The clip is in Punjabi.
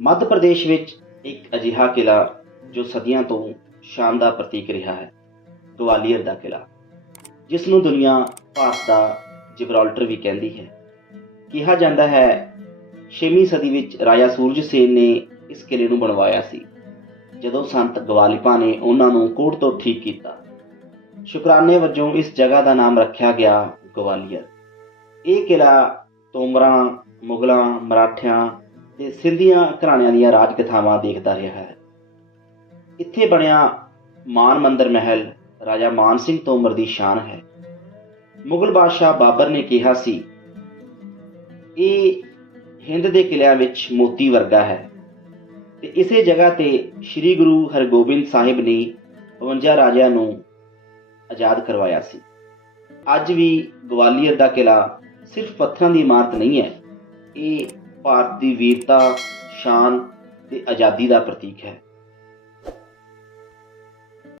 ਮੱਧ ਪ੍ਰਦੇਸ਼ ਵਿੱਚ ਇੱਕ ਅਜਿਹਾ ਕਿਲਾ ਜੋ ਸਦੀਆਂ ਤੋਂ ਸ਼ਾਨ ਦਾ ਪ੍ਰਤੀਕ ਰਿਹਾ ਹੈ, ਗਵਾਲੀਅਰ ਦਾ ਕਿਲਾ ਜਿਸ ਨੂੰ ਦੁਨੀਆ ਭਾਰਤ ਦਾ ਜਿਬਰਾਲਟਰ ਵੀ ਕਹਿੰਦੀ ਹੈ। ਕਿਹਾ ਜਾਂਦਾ ਹੈ 6ਵੀਂ ਸਦੀ ਵਿੱਚ ਰਾਜਾ ਸੂਰਜ ਸੇਨ ਨੇ ਇਸ ਕਿਲੇ ਨੂੰ ਬਣਵਾਇਆ ਸੀ, ਜਦੋਂ ਸੰਤ ਗਵਾਲੀਪਾ ਨੇ ਉਹਨਾਂ ਨੂੰ ਕੋਟ ਤੋਂ ਠੀਕ ਕੀਤਾ। ਸ਼ੁਕਰਾਨੇ ਵਜੋਂ ਇਸ ਜਗ੍ਹਾ ਦਾ ਨਾਮ ਰੱਖਿਆ ਗਿਆ ਗਵਾਲੀਅਰ। ਇਹ ਕਿਲਾ ਤੋਮਰਾਂ, ਮੁਗਲਾਂ, ਮਰਾਠਿਆਂ ਤੇ ਸਿੰਧੀਆਂ ਘਰਾਣਿਆਂ ਦੀਆਂ ਰਾਜ ਕਥਾਵਾਂ ਦੇਖਦਾ ਰਿਹਾ ਹੈ। ਇੱਥੇ ਬਣਿਆ ਮਾਨ ਮੰਦਰ ਮਹਿਲ ਰਾਜਾ ਮਾਨ ਸਿੰਘ ਤੋਮਰ ਦੀ ਸ਼ਾਨ ਹੈ। ਮੁਗਲ ਬਾਦਸ਼ਾਹ ਬਾਬਰ ਨੇ ਕਿਹਾ ਸੀ, ਇਹ ਹਿੰਦ ਦੇ ਕਿਲਿਆਂ ਵਿੱਚ ਮੋਤੀ ਵਰਗਾ ਹੈ ਤੇ ਇਸੇ ਜਗ੍ਹਾ ਤੇ ਸ੍ਰੀ ਗੁਰੂ ਹਰਗੋਬਿੰਦ ਸਾਹਿਬ ਨੇ 52 ਰਾਜਿਆਂ ਨੂੰ ਆਜ਼ਾਦ ਕਰਵਾਇਆ ਸੀ। ਅੱਜ ਵੀ ਗਵਾਲੀਅਰ ਦਾ ਕਿਲਾ ਸਿਰਫ ਪੱਥਰਾਂ ਦੀ ਇਮਾਰਤ ਨਹੀਂ ਹੈ, ਇਹ ਭਾਰਤ ਦੀ ਵੀਰਤਾ ਸ਼ਾਨ ਅਤੇ ਆਜ਼ਾਦੀ ਦਾ ਪ੍ਰਤੀਕ ਹੈ।